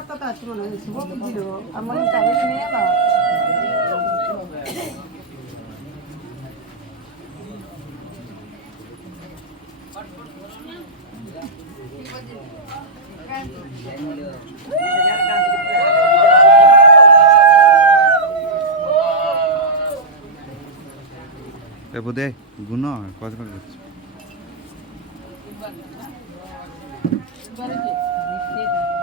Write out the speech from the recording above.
করতে আছে মনে হয় শুভ বুঝিল আমার যাবে নিয়ে এলো বোধে গুণ কত করে করছে Barang